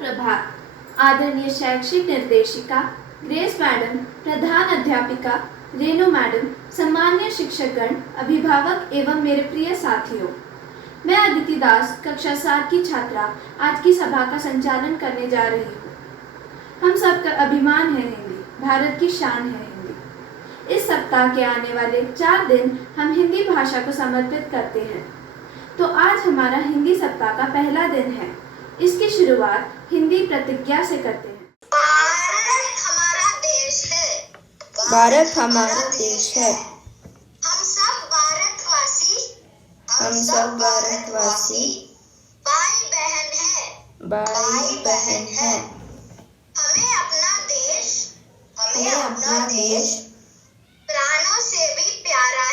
सुप्रभात। आदरणीय शैक्षिक निर्देशिका ग्रेस मैडम, प्रधान अध्यापिका रेणु मैडम, सम्मान्य शिक्षकगण, अभिभावक एवं मेरे प्रिय साथियों, मैं अदिति दास कक्षा 7 की छात्रा आज की सभा का संचालन करने जा रही हूँ। हम सबका अभिमान है हिंदी, भारत की शान है हिंदी। इस सप्ताह के आने वाले 4 दिन हम हिंदी भाषा को समर्पित करते हैं। तो आज हमारा हिंदी सप्ताह का पहला दिन है। इसकी शुरुआत हिंदी प्रतिज्ञा से करते हैं। भारत हमारा देश है। भारत हमारा देश है। हम सब भारतवासी भाई बहन है। हमें अपना देश प्राणों से भी प्यारा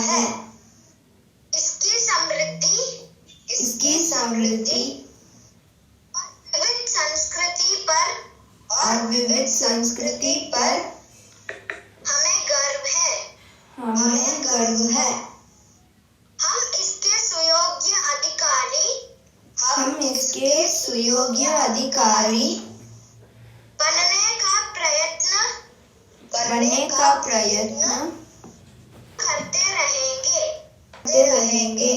है। इसकी समृद्धि और विविध संस्कृति पर हमें गर्व है। हम इसके सुयोग्य अधिकारी बनने का प्रयत्न करते रहेंगे।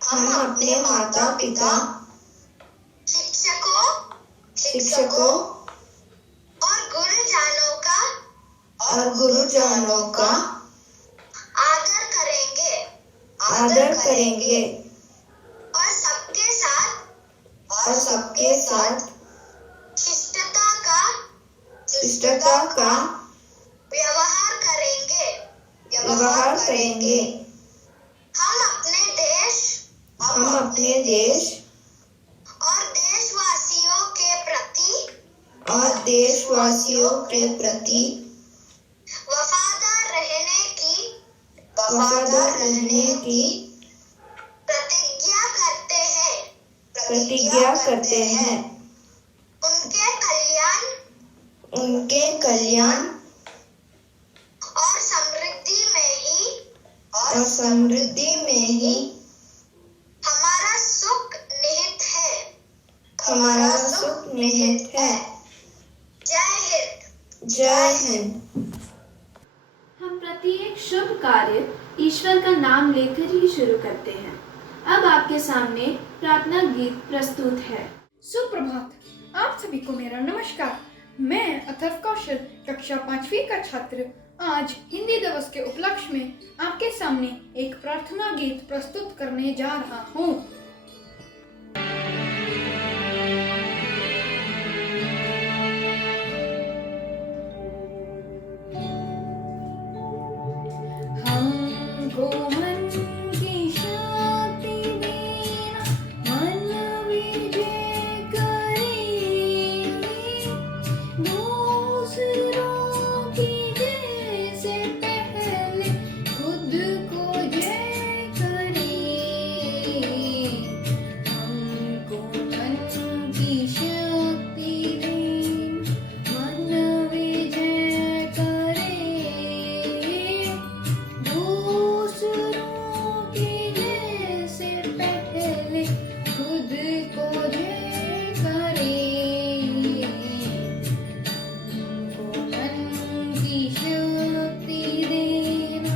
हम अपने माता पिता शिक्षकों और गुरुजनों का आदर करेंगे और सबके साथ शिष्टता का व्यवहार करेंगे। हम अपने देश और देशवासियों के प्रति वफादार रहने की प्रतिज्ञा करते हैं। उनके कल्याण और समृद्धि में ही हमारा सुख निहित है। जय हिंद। हम प्रत्येक शुभ कार्य ईश्वर का नाम लेकर ही शुरू करते हैं। अब आपके सामने प्रार्थना गीत प्रस्तुत है। सुप्रभात, आप सभी को मेरा नमस्कार। मैं अथर्व कौशल, कक्षा 5वीं का छात्र, आज हिंदी दिवस के उपलक्ष्य में आपके सामने एक प्रार्थना गीत प्रस्तुत करने जा रहा हूँ। हमको मन की शक्ति देना, मन विजय करे, दूसरों की जय से पहले खुद को जय करे। हमको मन की शक्ति देना, मन विजय करे, दूसरों की जय से पहले खुद को जय करे। हमको मन की शक्ति देना।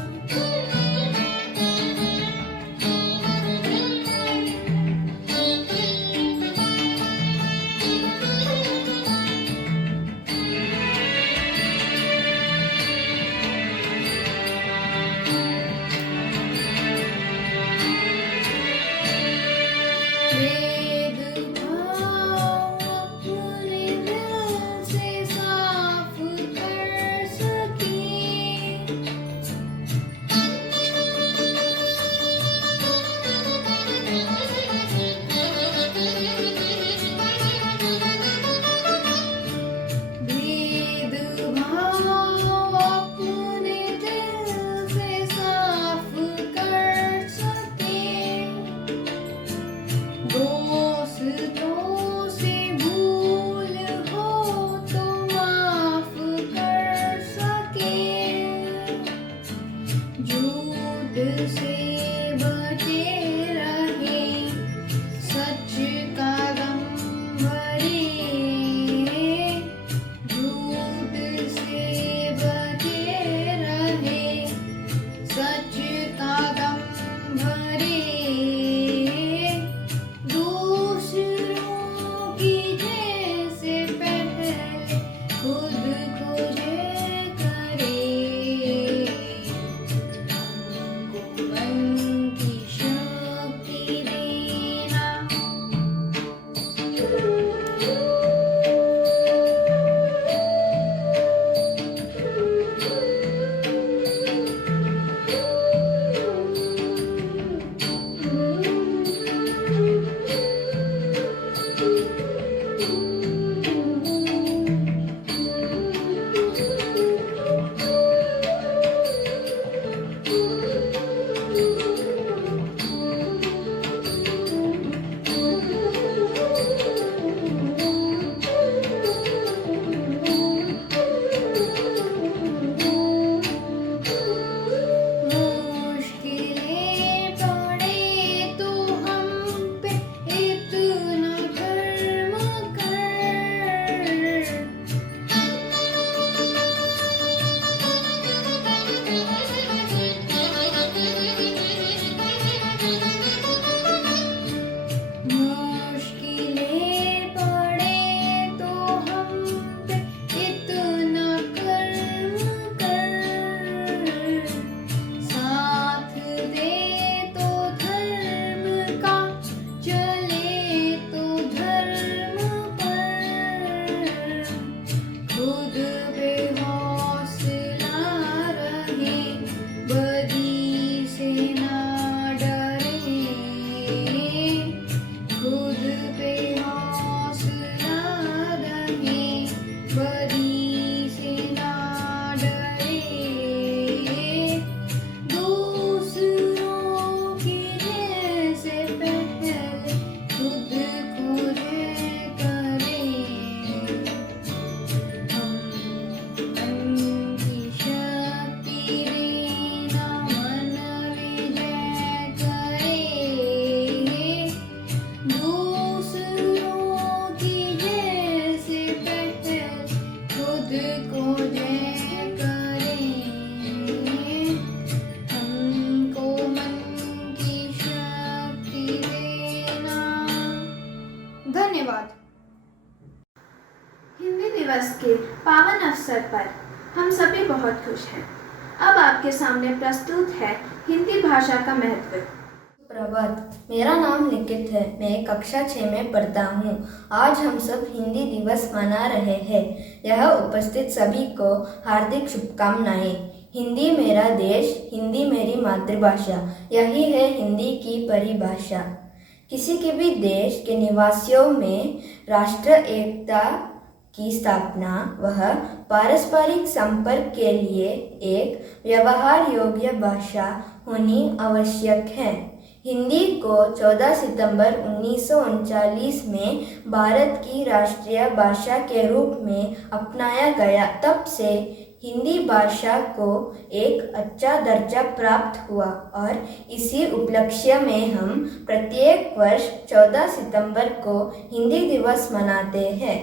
भेदभाव अपने दिल से साफ कर सके, भेदभाव अपने दिल से साफ कर सके, दोस्तों से भूल हो तो माफ कर सके, झूठ से दिवस के पावन अवसर पर हम सभी बहुत खुश हैं। अब आपके सामने प्रस्तुत है हिंदी भाषा का महत्व। प्रभात, मेरा नाम लिखित है। मैं कक्षा 6 में पढ़ता हूँ। आज हम सब हिंदी दिवस मना रहे हैं। यह उपस्थित सभी को हार्दिक शुभकामनाएं। हिंदी मेरा देश, हिंदी मेरी मातृभाषा, यही है हिंदी की परिभाषा। किसी के भी देश के निवासियों में राष्ट्र एकता की स्थापना वह पारस्परिक संपर्क के लिए एक व्यवहार योग्य भाषा होनी आवश्यक है। हिंदी को 14 सितंबर 1939 में भारत की राष्ट्रीय भाषा के रूप में अपनाया गया। तब से हिंदी भाषा को एक अच्छा दर्जा प्राप्त हुआ और इसी उपलक्ष्य में हम प्रत्येक वर्ष 14 सितंबर को हिंदी दिवस मनाते हैं।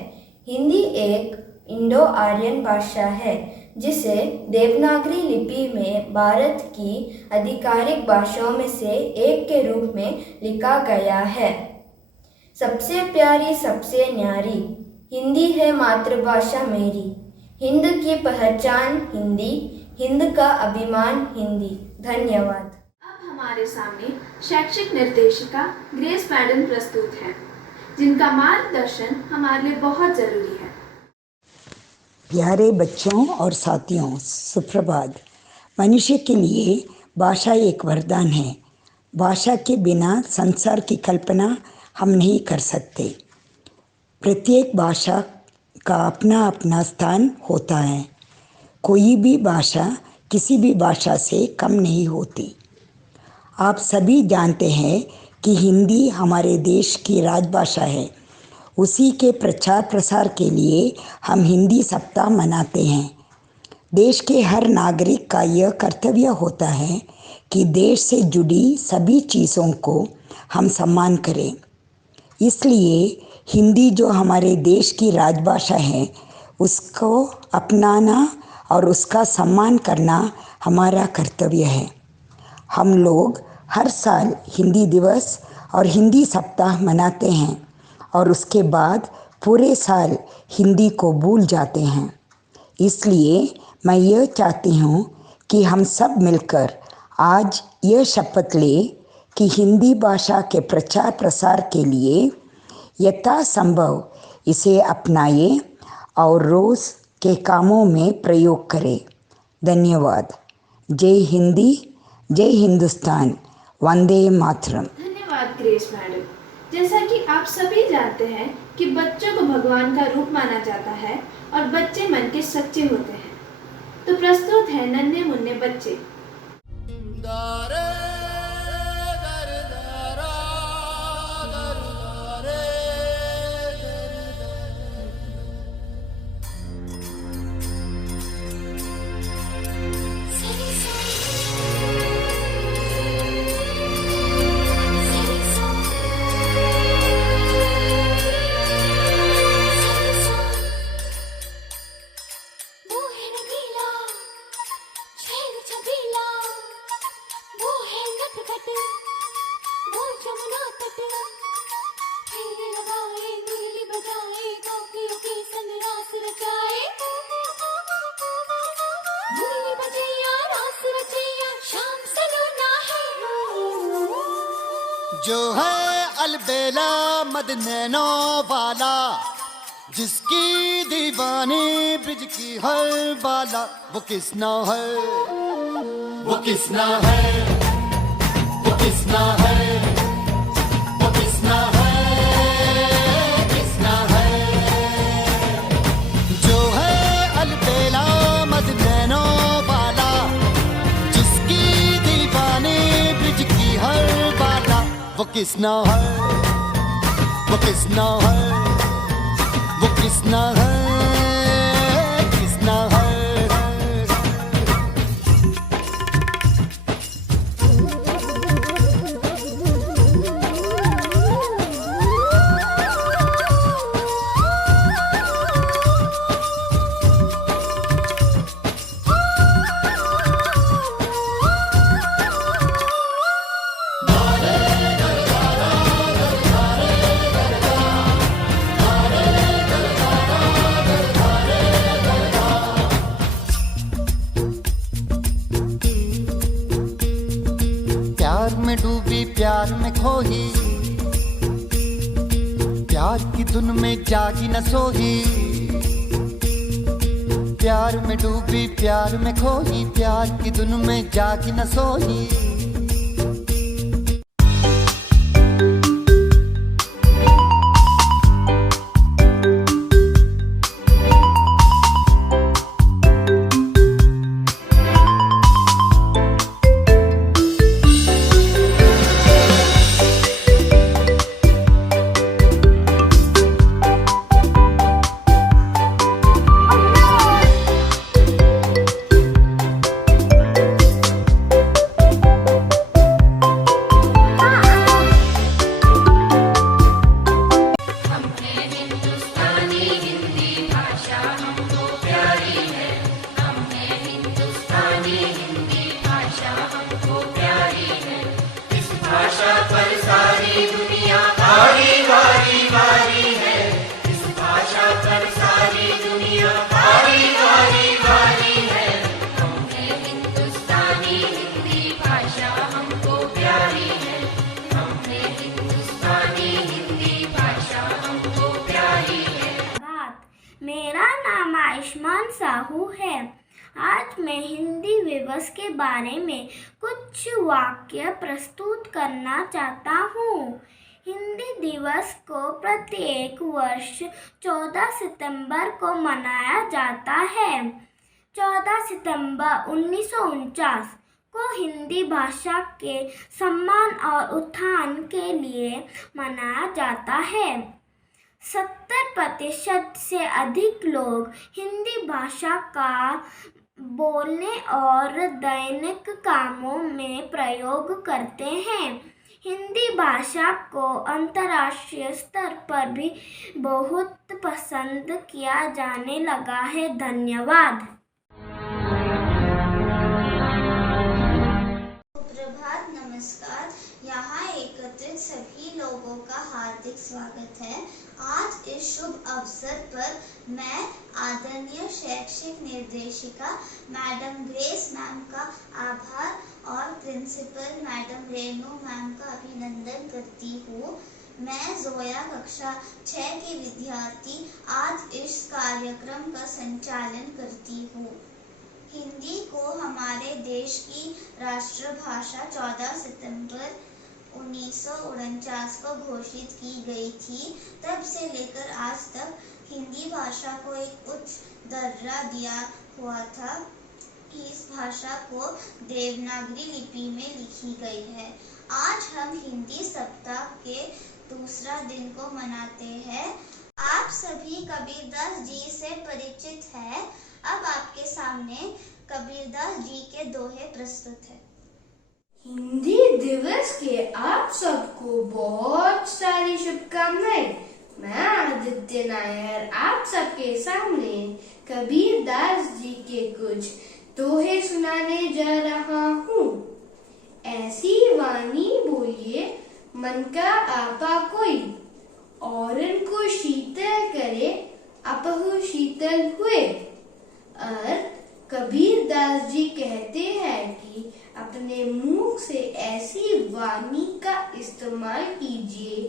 हिंदी एक इंडो आर्यन भाषा है जिसे देवनागरी लिपि में भारत की आधिकारिक भाषाओं में से एक के रूप में लिखा गया है। सबसे प्यारी सबसे न्यारी, हिंदी है मातृभाषा मेरी। हिंद की पहचान हिंदी, हिंद का अभिमान हिंदी। धन्यवाद। अब हमारे सामने शैक्षिक निर्देशिका ग्रेस मैडम प्रस्तुत हैं, जिनका मार्गदर्शन हमारे लिए बहुत जरूरी है। प्यारे बच्चों और साथियों, सुप्रभात। मनुष्य के लिए भाषा एक वरदान है। भाषा के बिना संसार की कल्पना हम नहीं कर सकते। प्रत्येक भाषा का अपना अपना स्थान होता है। कोई भी भाषा किसी भी भाषा से कम नहीं होती। आप सभी जानते हैं कि हिंदी हमारे देश की राजभाषा है। उसी के प्रचार प्रसार के लिए हम हिंदी सप्ताह मनाते हैं। देश के हर नागरिक का यह कर्तव्य होता है कि देश से जुड़ी सभी चीज़ों को हम सम्मान करें। इसलिए हिंदी जो हमारे देश की राजभाषा है, उसको अपनाना और उसका सम्मान करना हमारा कर्तव्य है। हम लोग हर साल हिंदी दिवस और हिंदी सप्ताह मनाते हैं और उसके बाद पूरे साल हिंदी को भूल जाते हैं। इसलिए मैं यह चाहती हूँ कि हम सब मिलकर आज यह शपथ लें कि हिंदी भाषा के प्रचार प्रसार के लिए यथासंभव इसे अपनाएं और रोज़ के कामों में प्रयोग करें। धन्यवाद। जय हिंदी, जय हिंदुस्तान, वंदे मातरम। धन्यवाद ग्रेस मैडम। जैसा कि आप सभी जानते हैं कि बच्चों को भगवान का रूप माना जाता है और बच्चे मन के सच्चे होते हैं। तो प्रस्तुत है नन्हे मुन्ने बच्चे। जो है अलबेला मदनैनो वाला, जिसकी दीवानी ब्रिज की हर बाला, वो किसना है, वो किसना है, वो किसना है, वो किसना है, किसना है। जो है अलबेला मदनैनो वाला, जिसकी दीवानी ब्रिज की हर बाला, वो किसना है, वो किसना है, वो किसना है, किसना है। प्यार में डूबी प्यार में खोही, प्यार की धुन में जागी न सोही। प्यार में डूबी प्यार में खोही, प्यार की धुन में जागी न सोही। मेरा नाम आयुष्मान साहू है। आज मैं हिंदी दिवस के बारे में कुछ वाक्य प्रस्तुत करना चाहता हूँ। हिंदी दिवस को प्रत्येक वर्ष 14 सितंबर को मनाया जाता है। 14 सितंबर 1949 को हिंदी भाषा के सम्मान और उत्थान के लिए मनाया जाता है। 70% से अधिक लोग हिंदी भाषा का बोलने और दैनिक कामों में प्रयोग करते हैं। हिंदी भाषा को अंतर्राष्ट्रीय स्तर पर भी बहुत पसंद किया जाने लगा है। धन्यवाद। सुप्रभात, नमस्कार। यहाँ एकत्रित सभी लोगों का हार्दिक स्वागत है। आज इस शुभ अवसर पर मैं आदरणीय शैक्षिक निर्देशिका मैडम ग्रेस मैम का आभार और प्रिंसिपल मैडम रेनू मैम का अभिनंदन करती हूँ। मैं जोया कक्षा 6 की विद्यार्थी आज इस कार्यक्रम का संचालन करती हूँ। हिंदी को हमारे देश की राष्ट्रभाषा 14 सितंबर 1949 को घोषित की गई थी। तब से लेकर आज तक हिंदी भाषा को एक उच्च दर्जा दिया हुआ था। इस भाषा को देवनागरी लिपि में लिखी गई है। आज हम हिंदी सप्ताह के दूसरा दिन को मनाते हैं। आप सभी कबीरदास जी से परिचित हैं। अब आपके सामने कबीरदास जी के दोहे प्रस्तुत हैं। हिंदी दिवस के आप सबको बहुत सारी शुभकामनाएं। मैं आदित्य नायर आप सबके सामने कबीरदास जी के कुछ दोहे सुनाने जा रहा हूँ। ऐसी वाणी बोलिए मन का आपा कोई, औरन को शीतल करे अपहु शीतल हुए। और कबीरदास जी कहते हैं कि अपने मुंह से ऐसी वाणी का इस्तेमाल कीजिए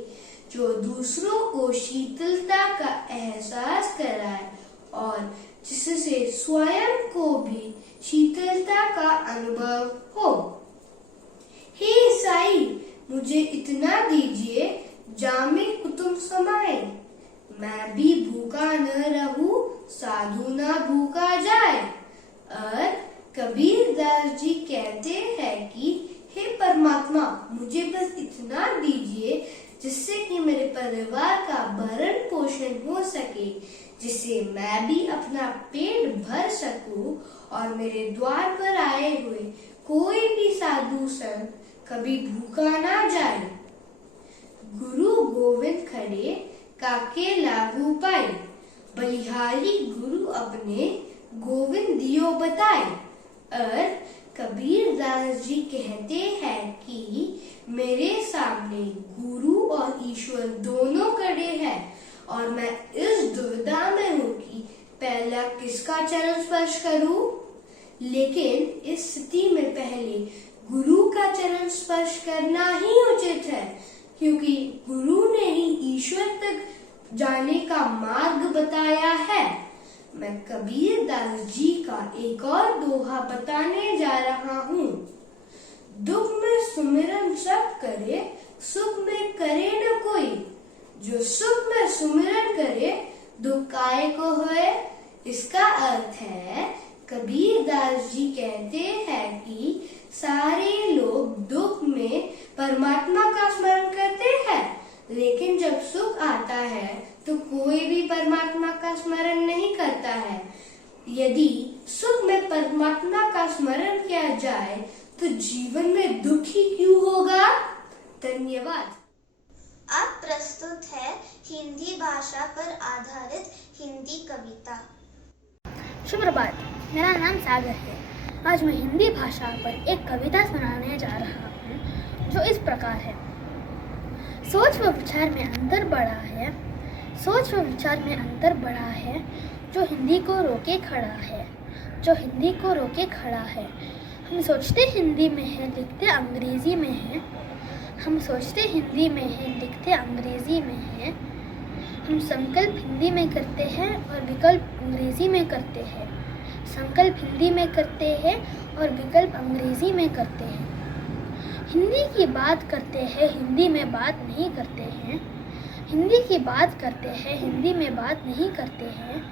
जो दूसरों को शीतलता का एहसास कराए और जिससे स्वयं को भी शीतलता का अनुभव हो। हे साईं, मुझे इतना दीजिए जामे कुतुब समाए, मैं भी भूखा न रहूं साधु ना भूखा जाए। और कबीरदास जी कहते हैं कि हे परमात्मा, मुझे बस इतना दीजिए जिससे कि मेरे परिवार का भरण पोषण हो सके, जिससे मैं भी अपना पेट भर सकूं और मेरे द्वार पर आए हुए कोई भी साधु संत कभी भूखा ना जाए। गुरु गोविंद खड़े काके लागू पाए, बलिहारी गुरु अपने गोविंद दियो बताए। और कबीरदास जी कहते हैं कि मेरे सामने गुरु और ईश्वर दोनों खड़े हैं और मैं इस दुविधा में हूँ कि पहला किसका चरण स्पर्श करूं। लेकिन इस स्थिति में पहले गुरु का चरण स्पर्श स्पर्श करना ही उचित है, क्योंकि गुरु ने ही ईश्वर तक जाने का मार्ग बताया है। मैं कबीर दास जी का एक और दोहा बताने जा रहा हूँ। दुख में सुमिरन सब करे, सुख में करे न कोई। जो सुख में सुमिरन करे, दुख काय को होए। इसका अर्थ है, कबीर दास जी कहते हैं कि सारे लोग दुख में परमात्मा का स्मरण करते हैं, लेकिन जब सुख आता है तो कोई भी परमात्मा का स्मरण नहीं करता है। यदि सुख में परमात्मा का स्मरण किया जाए तो जीवन में दुख ही क्यों होगा। धन्यवाद। अब प्रस्तुत है हिंदी भाषा पर आधारित हिंदी कविता। शुभ प्रभात, मेरा नाम सागर है। आज मैं हिंदी भाषा पर एक कविता सुनाने जा रहा हूँ जो इस प्रकार है। सोच व विचार में अंतर बड़ा है, सोच व विचार में अंतर बड़ा है, जो हिंदी को रोके खड़ा है, जो हिंदी को रोके खड़ा है। हम सोचते हिंदी में है, लिखते अंग्रेजी में है। हम सोचते हिंदी में है, लिखते अंग्रेजी में है। हम संकल्प हिंदी में करते हैं और विकल्प अंग्रेजी में करते हैं। संकल्प हिंदी में करते हैं और विकल्प अंग्रेजी में करते हैं। हिंदी की बात करते हैं, हिंदी में बात नहीं करते हैं। हिंदी की बात करते हैं, हिंदी में बात नहीं करते हैं।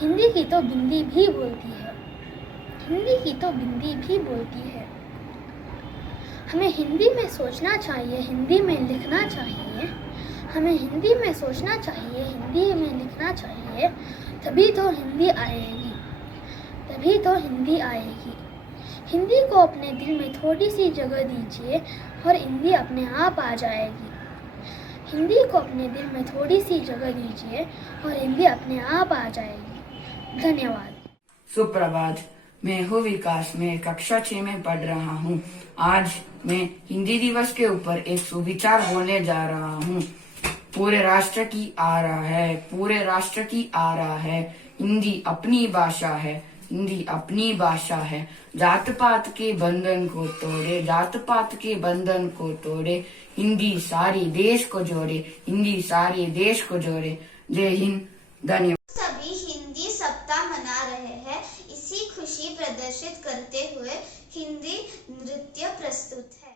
हिंदी की तो बिंदी भी बोलती है, हिंदी की तो बिंदी भी बोलती है। हमें हिंदी में सोचना चाहिए, हिंदी में लिखना चाहिए। हमें हिंदी में सोचना चाहिए, हिंदी में लिखना चाहिए। तभी तो हिंदी आएगी, तभी तो हिंदी आएगी। हिंदी को अपने दिल में थोड़ी सी जगह दीजिए और हिंदी अपने आप आ जाएगी। हिंदी को अपने दिल में थोड़ी सी जगह दीजिए और हिंदी अपने आप आ जाएगी। धन्यवाद। सुप्रभात, मैं हूँ विकास, मैं कक्षा 6 में पढ़ रहा हूँ। आज मैं हिंदी दिवस के ऊपर एक सुविचार बोलने जा रहा हूँ। पूरे राष्ट्र की आ रहा है, पूरे राष्ट्र की आ रहा है। हिंदी अपनी भाषा है, हिंदी अपनी भाषा है। जात पात के बंधन को तोड़े, जात पात के बंधन को तोड़े। हिंदी सारी देश को जोड़े, हिंदी सारे देश को जोड़े। जय हिंद, धन्यवाद। सभी हिंदी सप्ताह मना रहे हैं। इसी खुशी प्रदर्शित करते हुए हिंदी नृत्य प्रस्तुत है।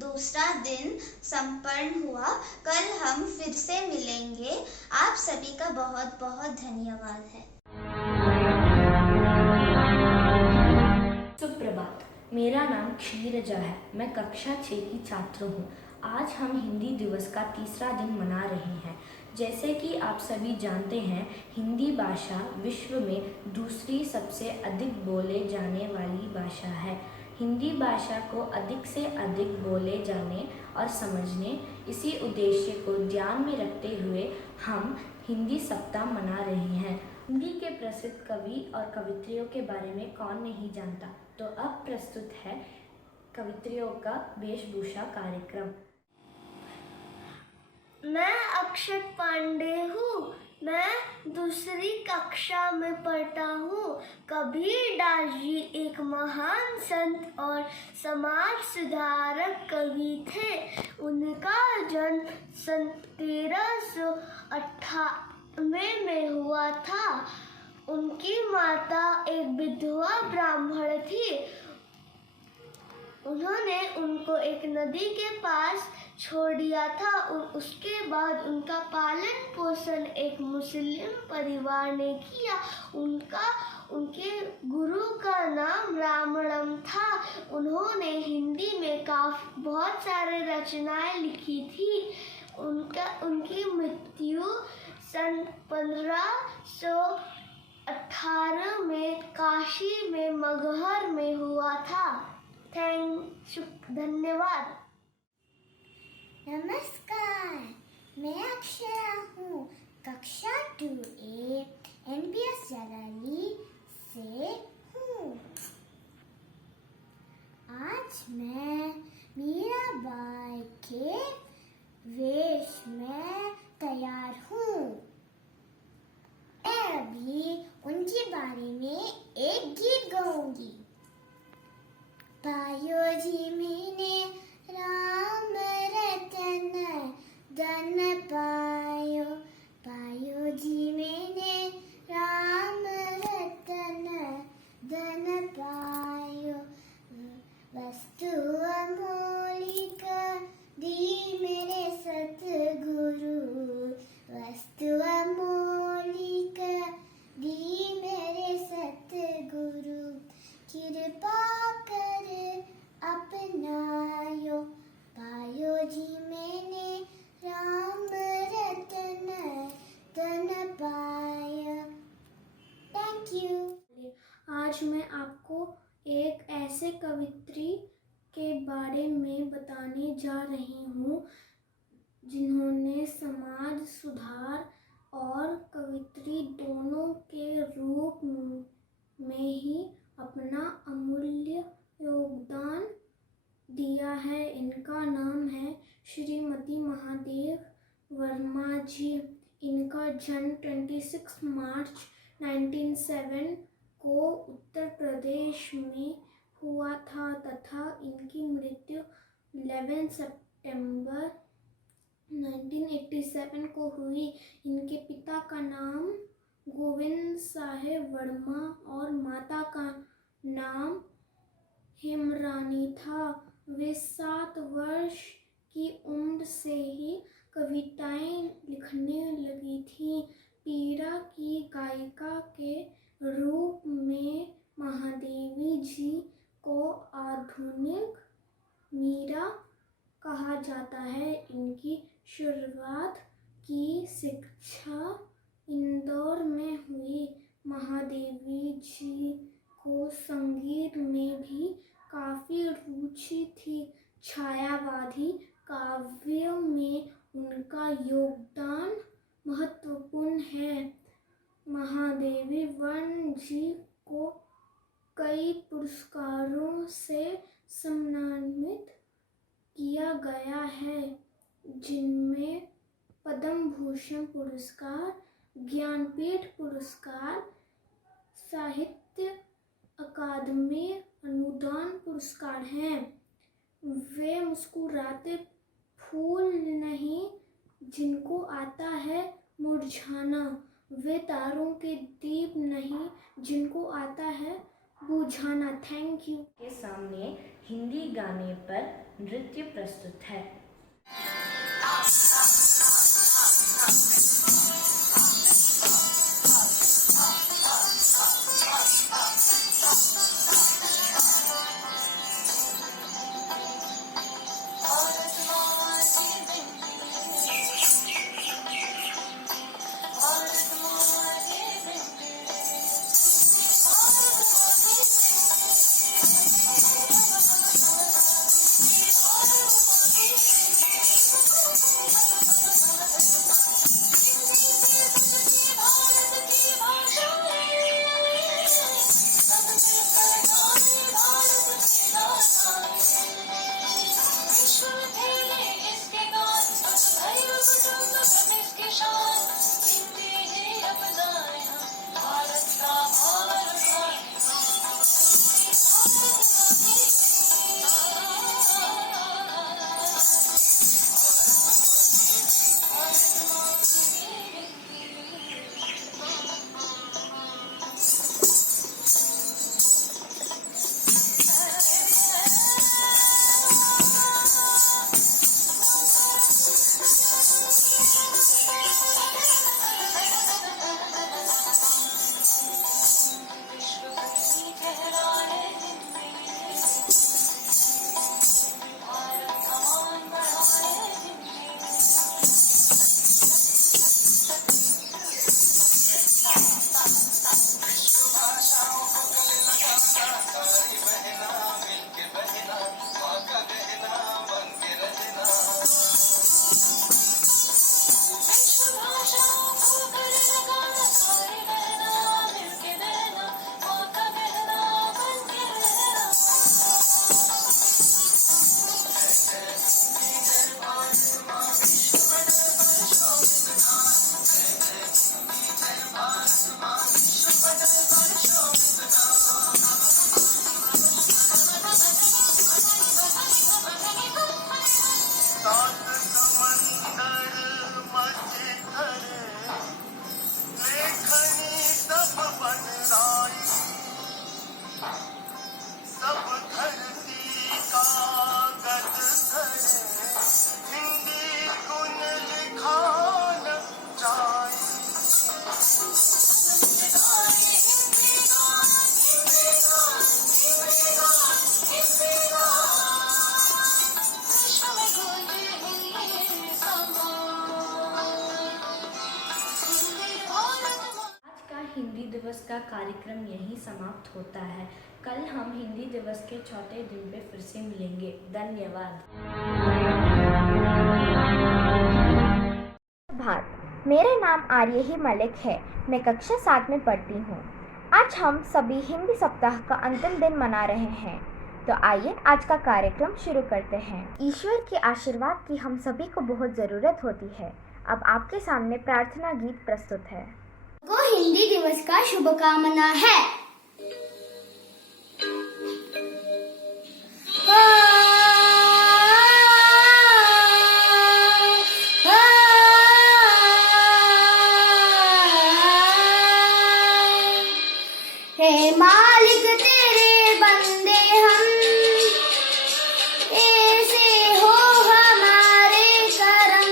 दूसरा दिन संपन्न हुआ। कल हम फिर से मिलेंगे। आप सभी का बहुत बहुत धन्यवाद है। सुप्रभात, मेरा नाम क्षीरजा है। मैं कक्षा 6 की छात्र हूँ। आज हम हिंदी दिवस का तीसरा दिन मना रहे हैं। जैसे कि आप सभी जानते हैं, हिंदी भाषा विश्व में दूसरी सबसे अधिक बोले जाने वाली भाषा है। हिंदी भाषा को अधिक से अधिक बोले जाने और समझने, इसी उद्देश्य को ध्यान में रखते हुए हम हिंदी सप्ताह मना रहे हैं। हिंदी के प्रसिद्ध कवि और कवित्रियों के बारे में कौन नहीं जानता। तो अब प्रस्तुत है कवित्रियों का वेशभूषा कार्यक्रम। मैं अक्षत पांडे हूँ। मैं दूसरी कक्षा में पढ़ता हूँ। कबीर दास जी एक महान संत और समाज सुधारक कवि थे। उनका जन्म सन 1398 में हुआ था। उनकी माता एक विधवा ब्राह्मण थी। उन्होंने उनको एक नदी के पास छोड़ दिया था और उसके बाद उनका पालन पोषण एक मुस्लिम परिवार ने किया। उनके गुरु का नाम रामणम था। उन्होंने हिंदी में बहुत सारे रचनाएं लिखी थी। उनकी मृत्यु सन 1518 में काशी में मगहर में हुआ था। धन्यवाद। नमस्कार, मैं अक्षरा हूँ। कक्षा 2A NPS जलाली से हूँ। आज मैं मीराबाई के वेश में तैयार हूँ। मैं अभी उनके बारे में एक गीत गाऊंगी। पायो जी मैंने राम रतन धन पायो। पायो जी मैंने राम रतन धन पायो। वस्तु अमोलिक दी मेरे सतगुरु। वस्तु अमोलिक दी मेरे सतगुरु। कृपा कर अपनायो। पायो जी मैंने राम रतन धन पायो। Thank you. आज मैं आपको एक ऐसे कवित्री के बारे में बताने जा रही हूँ जिन्होंने समाज सुधार और कवित्री दोनों के रूप में ही अपना अमूल्य योगदान दिया है। इनका नाम है श्रीमती महादेव वर्मा जी। इनका जन्म 26 मार्च 1907 को उत्तर प्रदेश में हुआ था तथा इनकी मृत्यु 11 सितंबर 1987 को हुई। इनके पिता का नाम गोविंद साहेब वर्मा और माता का नाम हेमरानी था। वे 7 वर्ष की उम्र से ही कविताएं लिखने लगी थी। पीड़ा की गायिका के रूप में महादेवी जी को आधुनिक मीरा कहा जाता है। इनकी शुरुआत की शिक्षा इंदौर में हुई। महादेवी जी को संगीत में भी काफ़ी रुचि थी। छायावादी काव्य में उनका योगदान महत्वपूर्ण है। महादेवी वर्मा जी को कई पुरस्कारों से सम्मानित किया गया है, जिनमें पद्म भूषण पुरस्कार, ज्ञानपीठ पुरस्कार, साहित्य अकादमी अनुदान पुरस्कार हैं। वे मुस्कुराते फूल नहीं जिनको आता है मुरझाना। वे तारों के दीप नहीं जिनको आता है बुझाना। Thank you. के सामने हिंदी गाने पर नृत्य प्रस्तुत है। सब धरती कागज धरे, हिंदी गुण लिखा न जाए। आज का हिंदी दिवस का कार्यक्रम यहीं समाप्त होता है। कल हम हिंदी दिवस के चौथे दिन पे फिर से मिलेंगे। धन्यवाद। भात मेरा नाम आर्यही मलिक है। मैं कक्षा 7 में पढ़ती हूँ। आज हम सभी हिंदी सप्ताह का अंतिम दिन मना रहे हैं, तो आइए आज का कार्यक्रम शुरू करते हैं। ईश्वर के आशीर्वाद की हम सभी को बहुत ज़रूरत होती है। अब आपके सामने प्रार्थना गीत प्रस्तुत है। को हिंदी दिवस का शुभकामना है। हे मालिक तेरे बंदे हम, ऐसे हो हमारे करम,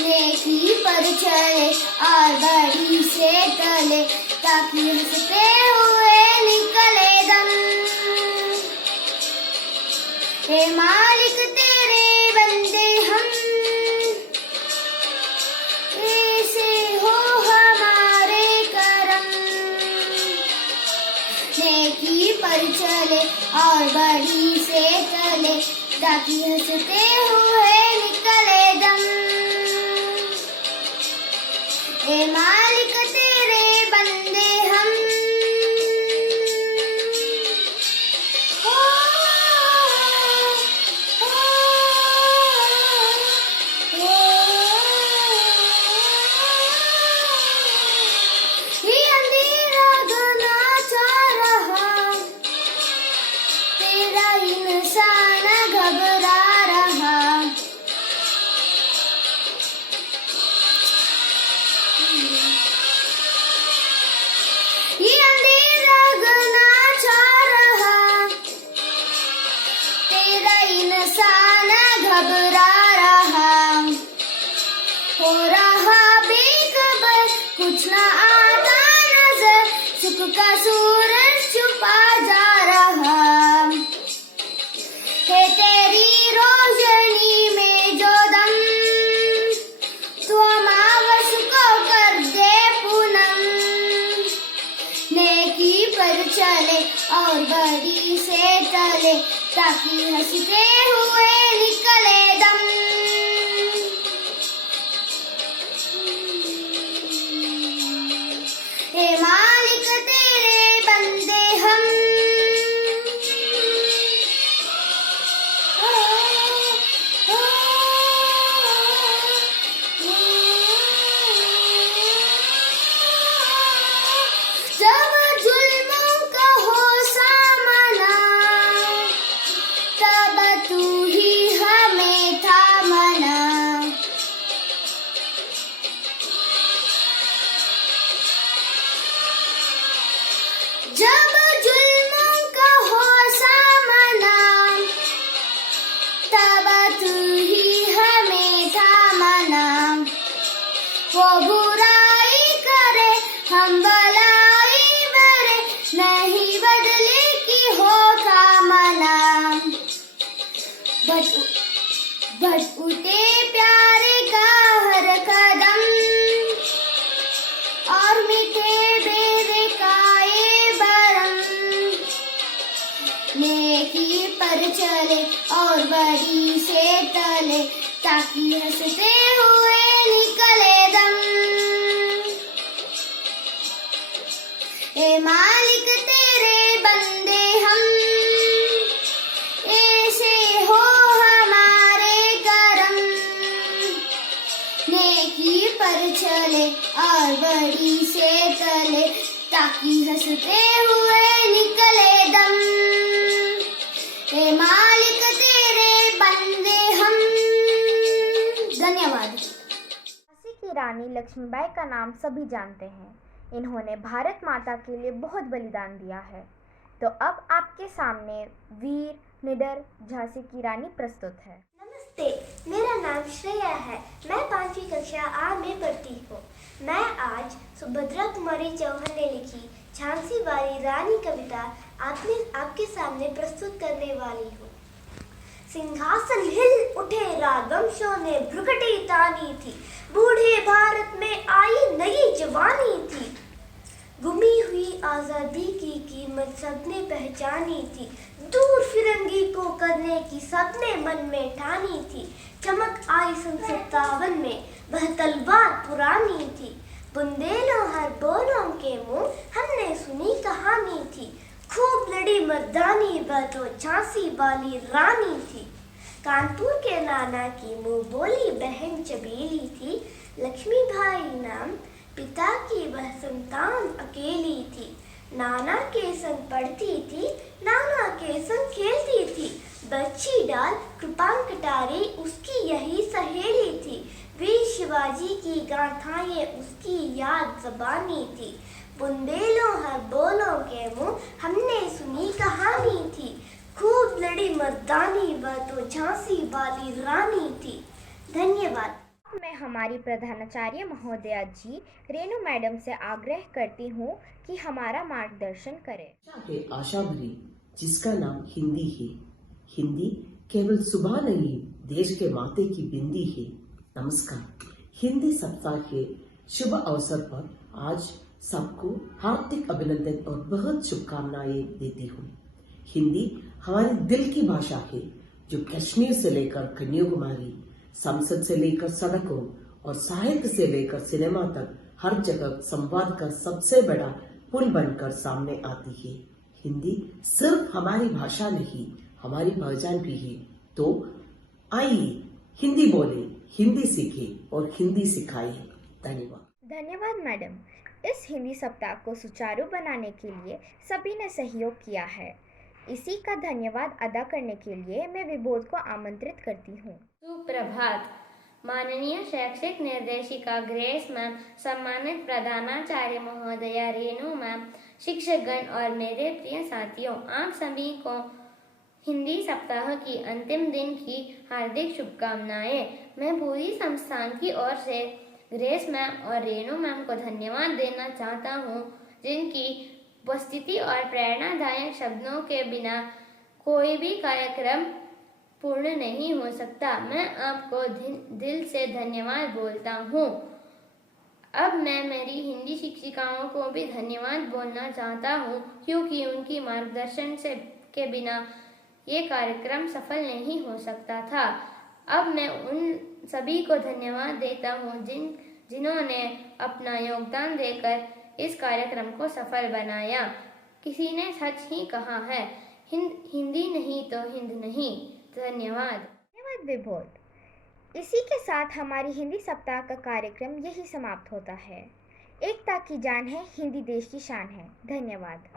नेकी पर चले और बड़ी से टले, ताकि हंसते हुए निकले दम। हे मालिक तेरे बंदे हम, ऐसे हो हमारे करम, नेकी पर चले और बड़ी से टले, ताकि हंसते हुए निकले दम। हे मालिक तेरे बंदे हम, ये अंधेरा घना छा रहा, तेरा इंसान घबरा रहा। ये अंधेरा घना छा रहा, तेरा इंसान घबरा रहा। हो रहा बेखबर, कुछ ना आता नजर, सुख का सूरज छुपा जा रहा। है तेरी रोशनी में जो दम, तू अमावस को कर दे पूनम, नेकी पर चले और बड़ी से टले, ताकि हंसते हुए निकले दम। हे मालिक तेरे बंदे हम, जब जुल्मों का हो सामना, तब तू ही हमें थामना। जब जुल्मों का हो सामना, तब तू ही हमें थामना। वो बुराई करे हम भलाई बरे, नहीं बदले की हो थामना। बट उठे प्यारे का हर कदम, और मीठे बेरे का ये बरम, नेकी पर चले और बड़ी से टले, ताकि हंसते हुए निकले दम। हे मालिक तेरे बंदे हम, ऐसे हो हमारे करम, नेकी पर चले और बड़ी से टले, ताकि हंसते हुए निकले दम। हे मालिक तेरे बंदे हम। धन्यवाद। झांसी की रानी लक्ष्मीबाई का नाम सभी जानते हैं। इन्होंने भारत माता के लिए बहुत बलिदान दिया है। तो अब आपके सामने वीर निडर झांसी की रानी प्रस्तुत है। नमस्ते, मेरा नाम श्रेया है। मैं 5वीं कक्षा आ में पढ़ती हूँ। मैं आज सुभद्रा कुमारी चौहान ने लिखी झांसी वाली रानी कविता आपके सामने प्रस्तुत करने वाली हूँ। सिंहासन हिल उठे, राजवंशों ने भ्रुकटी तानी थी, बूढ़े भारत में आई नई जवानी थी। गुमी हुई आज़ादी की कीमत सबने पहचानी थी, दूर फिरंगी को करने की सबने मन में ठानी थी। चमक आई सन 57 में, वह तलवार पुरानी थी, बुंदेलों हर बोलों के मुंह हमने सुनी कहानी थी। खूब लड़ी मर्दानी वह तो झांसी वाली रानी थी। कानपुर के नाना की मुंह बोली बहन चबेली थी, लक्ष्मी भाई नाम पिता की वह संतान अकेली थी। नाना के संग पढ़ती थी, नाना के संग खेलती थी, बच्ची डाल कृपान कटारी उसकी यही सहेली थी। वीर शिवाजी की गाथाएं उसकी याद ज़बानी थी, बुंदेलों हर बोलों के मुंह हमने सुनी कहानी थी। खूब लड़ी मर्दानी वह तो झांसी वाली रानी थी। धन्यवाद। मैं हमारी प्रधानाचार्य महोदया जी रेणु मैडम से आग्रह करती हूँ कि हमारा मार्गदर्शन करें। के आशा भरी जिसका नाम हिंदी है। हिंदी केवल सुबह नहीं, देश के माथे की बिंदी है। नमस्कार। हिंदी सप्ताह के शुभ अवसर पर आज सबको हार्दिक अभिनंदन और बहुत शुभकामनाएं देती हूँ। हिंदी हमारे दिल की भाषा है, जो कश्मीर से लेकर कन्याकुमारी, संसद से लेकर सड़कों और साहित्य से लेकर सिनेमा तक हर जगह संवाद का सबसे बड़ा पुल बनकर सामने आती है। हिंदी सिर्फ हमारी भाषा नहीं, हमारी पहचान भी है। तो आइए हिंदी बोले, हिंदी सीखे और हिंदी सिखाए। धन्यवाद। धन्यवाद मैडम। इस हिंदी सप्ताह को सुचारू बनाने के लिए सभी ने सहयोग किया है। इसी का धन्यवाद अदा करने के लिए मैं विबोध को आमंत्रित करती हूँ। सुप्रभात। माननीय शैक्षिक निर्देशिका ग्रेस मैम, सम्मानित प्रधानाचार्य महोदया रेणु मैम, शिक्षकगण और मेरे प्रिय साथियों, आप सभी को हिंदी सप्ताह की अंतिम दिन की हार्दिक शुभकामनाएं। मैं पूरी संस्थान की ओर से ग्रेस मैम और रेणु मैम को धन्यवाद देना चाहता हूँ, जिनकी उपस्थिति और प्रेरणादायक शब्दों के बिना कोई भी कार्यक्रम पूर्ण नहीं हो सकता। मैं आपको दिल से धन्यवाद बोलता हूँ। अब मैं मेरी हिंदी शिक्षिकाओं को भी धन्यवाद बोलना चाहता हूँ, क्योंकि उनकी मार्गदर्शन के बिना ये कार्यक्रम सफल नहीं हो सकता था। अब मैं उन सभी को धन्यवाद देता हूँ जिन्होंने अपना योगदान देकर इस कार्यक्रम को सफल बनाया। किसी ने सच ही कहा है, हिंदी नहीं तो हिंद नहीं। धन्यवाद। धन्यवाद विबोध। इसी के साथ हमारी हिंदी सप्ताह का कार्यक्रम यही समाप्त होता है। एकता की जान है, हिंदी देश की शान है। धन्यवाद।